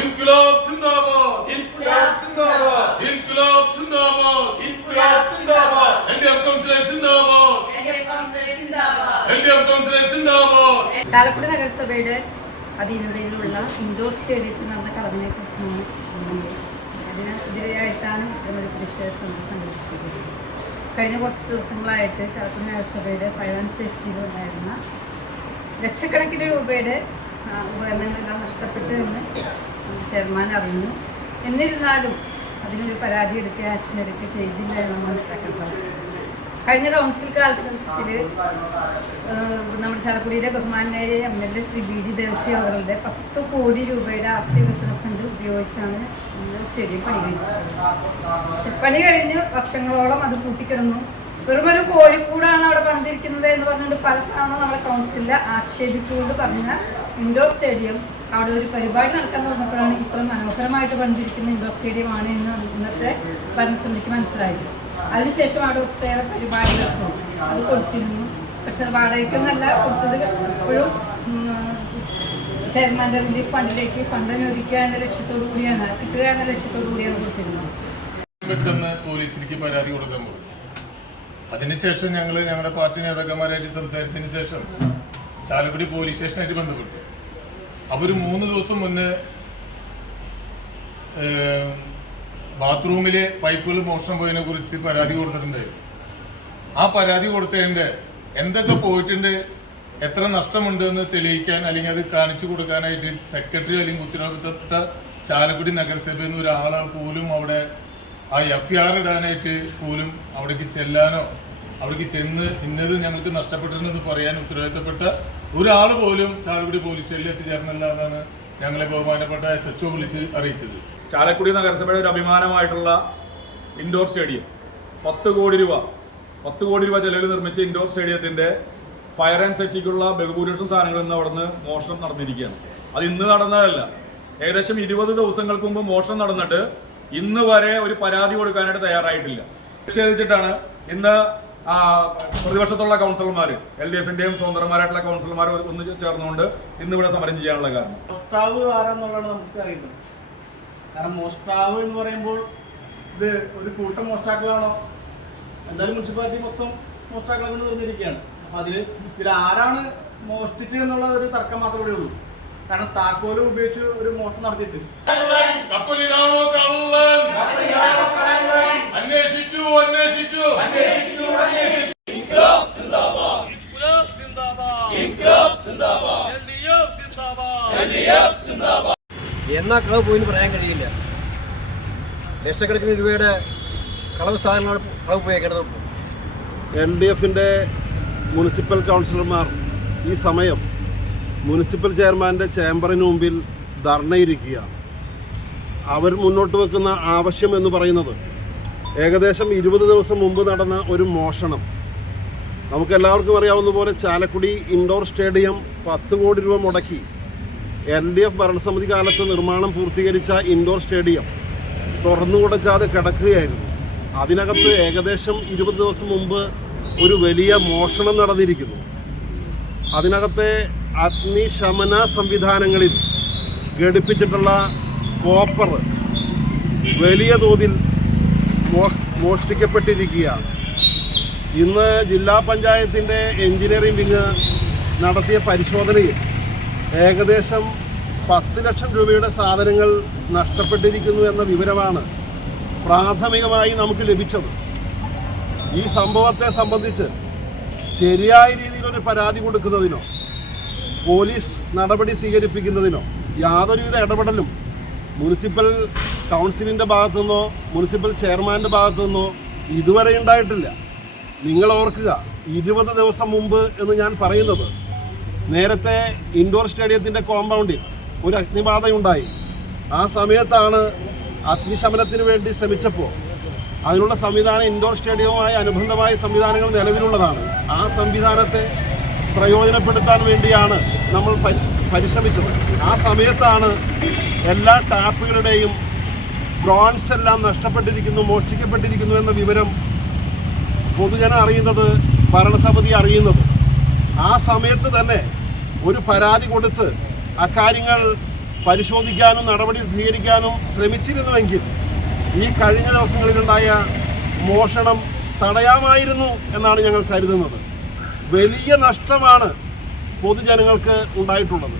ഇൻകുലാബ് സിന്ദാബാദ്. ഇൻകുലാബ് സിന്ദാബാദ്. ഇൻകുലാബ് സിന്ദാബാദ്. ഇൻകുലാബ് സിന്ദാബാദ്. എൽഡിഎഫ് കൗൺസിലർ സിന്ദാബാദ്. എൽഡിഎഫ് കൗൺസിലർ സിന്ദാബാദ്. എൽഡിഎഫ് കൗൺസിലർ സിന്ദാബാദ്. ചാലക്കുടി നഗരസഭയുടെ അധീനതയിലുള്ള ഇൻഡോർ സ്റ്റേഡിയത്തിൽ നടന്ന കടവിനെ കുറിച്ചാണ് അതിനെതിരെയായിട്ടാണ് ഇത്തരമൊരു പ്രതിഷേധ സമരം സംഘടിപ്പിച്ചിരിക്കുന്നത്. കഴിഞ്ഞ കുറച്ച് ദിവസങ്ങളായിട്ട് ചാലക്കുടി നഗരസഭയുടെ ഫയർ ആൻഡ് സേഫ്റ്റിയിലുണ്ടായിരുന്ന ലക്ഷക്കണക്കിന് രൂപയുടെ ഉപകരണങ്ങളെല്ലാം നഷ്ടപ്പെട്ടു എന്ന് ചെയർമാൻ അറിഞ്ഞു. എന്നിരുന്നാലും അതിനൊരു പരാതി എടുക്കുക ആക്ഷൻ എടുക്കുക ചെയ്തില്ല എന്ന് മനസ്സിലാക്കാൻ സാധിച്ചു കഴിഞ്ഞ കൗൺസിൽ കാലത്തിൽ നമ്മുടെ ചാലക്കുടിയിലെ ബഹുമാനായ M L A Shri B D Devassy അവരുടെ പത്ത് കോടി രൂപയുടെ ആസ്തി വികസന ഫണ്ട് ഉപയോഗിച്ചാണ് സ്റ്റേഡിയം പണി കഴിച്ചത് പണി കഴിഞ്ഞ് വർഷങ്ങളോളം അത് പൂട്ടിക്കിടന്നു. വെറുമൊരു കോഴിക്കൂടാണ് അവിടെ പണിതിരിക്കുന്നത് എന്ന് പറഞ്ഞുകൊണ്ട് പല തവണ നമ്മുടെ കൗൺസിലിൽ ആക്ഷേപിച്ചുകൊണ്ട് പറഞ്ഞ ഇൻഡോർ സ്റ്റേഡിയം അവിടെ ഒരു പരിപാടി നടക്കാൻ തുടങ്ങുമ്പോഴാണ് ഇത്ര മനോഹരമായിട്ട് പണിതിരിക്കുന്ന ഇൻഡോർ സ്റ്റേഡിയം ആണ് എന്ന് ഇന്നത്തെ ഭരണസമിതിക്ക് മനസ്സിലായത്. അതിനുശേഷം അവിടെ ഒട്ടേറെ പരിപാടികൾക്കും അത് കൊടുത്തിരുന്നു. പക്ഷെ അത് വാടകയ്ക്കൊന്നല്ല കൊടുത്തത് എപ്പോഴും ചെയർമാന്റെ റിലീഫ് ഫണ്ടിലേക്ക് ഫണ്ട് അനുവദിക്കുക എന്ന ലക്ഷ്യത്തോടു കൂടിയാണ് കിട്ടുക എന്ന ലക്ഷ്യത്തോടു കൂടിയാണ് കൊടുത്തിരുന്നത്. പെട്ടെന്ന് പോലീസിലേക്ക് പരാതി കൊടുക്കാൻ പോയി. അതിനുശേഷം ഞങ്ങൾ ഞങ്ങളുടെ പാർട്ടി നേതാക്കന്മാരായിട്ട് സംസാരിച്ചതിന് ശേഷം ചാലക്കുടി പോലീസ് സ്റ്റേഷനായിട്ട് ബന്ധപ്പെട്ടു. അവർ മൂന്ന് ദിവസം മുന്നേ ബാത്റൂമിലെ പൈപ്പുകൾ മോഷണം പോയതിനെ കുറിച്ച് പരാതി കൊടുത്തിട്ടുണ്ടായിരുന്നു ആ പരാതി കൊടുത്തതിന്റെ എന്തൊക്കെ പോയിട്ടുണ്ട് എത്ര നഷ്ടമുണ്ട് എന്ന് തെളിയിക്കാൻ അല്ലെങ്കിൽ അത് കാണിച്ചു കൊടുക്കാനായിട്ട് സെക്രട്ടറി അല്ലെങ്കിൽ ഉത്തരവാദിത്തപ്പെട്ട ചാലക്കുടി നഗരസഭയിൽ നിന്ന് ഒരാളെ പോലും അവിടെ ആ എഫ് ഇടാനായിട്ട് പോലും അവിടേക്ക് ചെല്ലാനോ അവിടേക്ക് ചെന്ന് ഇന്നത് ഞങ്ങൾക്ക് നഷ്ടപ്പെട്ടിട്ടുണ്ടെന്ന് പറയാൻ ഉത്തരവാദിത്തപ്പെട്ട ഒരാൾ പോലും ചാലക്കുടി പോലീസ് സ്റ്റേഷനിൽ എത്തിച്ചേർന്നില്ല എന്നാണ് ഞങ്ങളെ ബഹുമാനപ്പെട്ട എസ് എച്ച് വിളിച്ച് അറിയിച്ചത്. ചാലക്കുടി നഗരസഭയുടെ ഒരു അഭിമാനമായിട്ടുള്ള ഇൻഡോർ സ്റ്റേഡിയം പത്ത് കോടി രൂപ പത്ത് കോടി രൂപ ചെലവിൽ നിർമ്മിച്ച ഇൻഡോർ സ്റ്റേഡിയത്തിന്റെ ഫയർ ആൻഡ് സേഫ്റ്റിക്കുള്ള ബഹുഭൂരിപക്ഷം സാധനങ്ങൾ ഇന്ന് അവിടുന്ന് മോഷണം നടന്നിരിക്കുകയാണ്. അത് ഇന്ന് നടന്നതല്ല. ഏകദേശം ഇരുപത് ദിവസങ്ങൾക്ക് മുമ്പ് മോഷണം നടന്നിട്ട് ഇന്ന് വരെ ഒരു പരാതി കൊടുക്കാനായിട്ട് തയ്യാറായിട്ടില്ല. നിഷേധിച്ചിട്ടാണ് ഇന്ന് പ്രതിപക്ഷത്തുള്ള കൗൺസിലർമാർ എൽ ഡി എഫിന്റെയും സ്വതന്ത്രമാരായിട്ടുള്ള കൗൺസിലർമാർ ഒന്ന് ചേർന്നുകൊണ്ട് ഇന്ന് ഇവിടെ സമരം ചെയ്യാനുള്ള കാരണം. മോഷ്ടാവ് ആരാന്നുള്ളതാണ് നമുക്ക് അറിയുന്നത്. കാരണം മോഷ്ടാവ് എന്ന് പറയുമ്പോൾ ഇത് ഒരു കൂട്ടം മോഷ്ടാക്കളാണോ? എന്തായാലും മുനിസിപ്പാലിറ്റി മൊത്തം മോഷ്ടാക്കളെ കൊണ്ട് നിർന്നിരിക്കുകയാണ് അപ്പൊ അതിൽ ഇതിൽ ആരാണ് മോഷ്ടിച്ചത് എന്നുള്ള ഒരു തർക്കം മാത്രമേ ഉള്ളൂ. കാരണം താക്കോലും ഉപയോഗിച്ച് ഒരു മോഷണം നടത്തിയിട്ട് എന്നാ കളവ് പോയിന്ന് പറയാൻ കഴിയില്ല. ലക്ഷക്കണക്കിന് രൂപയുടെ കളവ് സാധനങ്ങൾ കളവ് പോയേക്കുന്നത് എൽ ഡി എഫിന്റെ മുനിസിപ്പൽ കൗൺസിലർമാർ ഈ സമയം മുനിസിപ്പൽ ചെയർമാന്റെ ചേംബറിന് മുമ്പിൽ ധർണയിരിക്കുകയാണ്. അവർ മുന്നോട്ട് വെക്കുന്ന ആവശ്യം എന്ന് പറയുന്നത് ഏകദേശം ഇരുപത് ദിവസം മുമ്പ് നടന്ന ഒരു മോഷണം. നമുക്കെല്ലാവർക്കും അറിയാവുന്ന പോലെ ചാലക്കുടി ഇൻഡോർ സ്റ്റേഡിയം പത്ത് കോടി രൂപ മുടക്കി. എൽ ഡി എഫ് ഭരണസമിതി കാലത്ത് നിർമ്മാണം പൂർത്തീകരിച്ച ഇൻഡോർ സ്റ്റേഡിയം തുറന്നു കൊടുക്കാതെ കിടക്കുകയായിരുന്നു. അതിനകത്ത് ഏകദേശം ഇരുപത് ദിവസം മുമ്പ് ഒരു വലിയ മോഷണം നടന്നിരിക്കുന്നു. അതിനകത്തെ അഗ്നിശമന സംവിധാനങ്ങളിൽ ഘടിപ്പിച്ചിട്ടുള്ള കോപ്പർ വലിയ തോതിൽ മോഷ്ടിക്കപ്പെട്ടിരിക്കുകയാണ്. ഇന്ന് ജില്ലാ പഞ്ചായത്തിന്റെ എഞ്ചിനീയറിംഗ് വിങ് നടത്തിയ പരിശോധനയിൽ ഏകദേശം പത്ത് ലക്ഷം രൂപയുടെ സാധനങ്ങൾ നഷ്ടപ്പെട്ടിരിക്കുന്നു എന്ന വിവരമാണ് പ്രാഥമികമായി നമുക്ക് ലഭിച്ചത്. ഈ സംഭവത്തെ സംബന്ധിച്ച് ശരിയായ രീതിയിൽ ഒരു പരാതി കൊടുക്കുന്നതിനോ പോലീസ് നടപടി സ്വീകരിപ്പിക്കുന്നതിനോ യാതൊരുവിധ ഇടപെടലും മുനിസിപ്പൽ കൗൺസിലിന്റെ ഭാഗത്തു നിന്നോ മുനിസിപ്പൽ ചെയർമാന്റെ ഭാഗത്തു നിന്നോ ഇതുവരെ ഉണ്ടായിട്ടില്ല. നിങ്ങൾ ഓർക്കുക ഇരുപത് ദിവസം മുമ്പ് എന്ന് ഞാൻ പറയുന്നത് നേരത്തെ ഇൻഡോർ സ്റ്റേഡിയത്തിന്റെ കോമ്പൗണ്ടിൽ ഒരു അഗ്നിബാധയുണ്ടായി. ആ സമയത്താണ് അഗ്നിശമനത്തിന് വേണ്ടി ശ്രമിച്ചപ്പോൾ അതിനുള്ള സംവിധാനം ഇൻഡോർ സ്റ്റേഡിയവുമായി അനുബന്ധമായ സംവിധാനങ്ങൾ നിലവിലുള്ളതാണ്. ആ സംവിധാനത്തെ പ്രയോജനപ്പെടുത്താൻ വേണ്ടിയാണ് നമ്മൾ പരിശ്രമിച്ചത്. ആ സമയത്താണ് എല്ലാ ടാപ്പുകളുടെയും ബ്രോൺസ് എല്ലാം നഷ്ടപ്പെട്ടിരിക്കുന്നു മോഷ്ടിക്കപ്പെട്ടിരിക്കുന്നു എന്ന വിവരം പൊതുജനം അറിയുന്നത് ഭരണസമിതി അറിയുന്നത്. ആ സമയത്ത് തന്നെ ഒരു പരാതി കൊടുത്ത് അക്കാര്യങ്ങൾ പരിശോധിക്കാനും നടപടി സ്വീകരിക്കാനും ശ്രമിച്ചിരുന്നുവെങ്കിൽ ഈ കഴിഞ്ഞ ദിവസങ്ങളിലുണ്ടായ മോഷണം തടയാമായിരുന്നു എന്നാണ് ഞങ്ങൾ കരുതുന്നത്. വലിയ നഷ്ടമാണ് പൊതുജനങ്ങൾക്ക് ഉണ്ടായിട്ടുള്ളത്.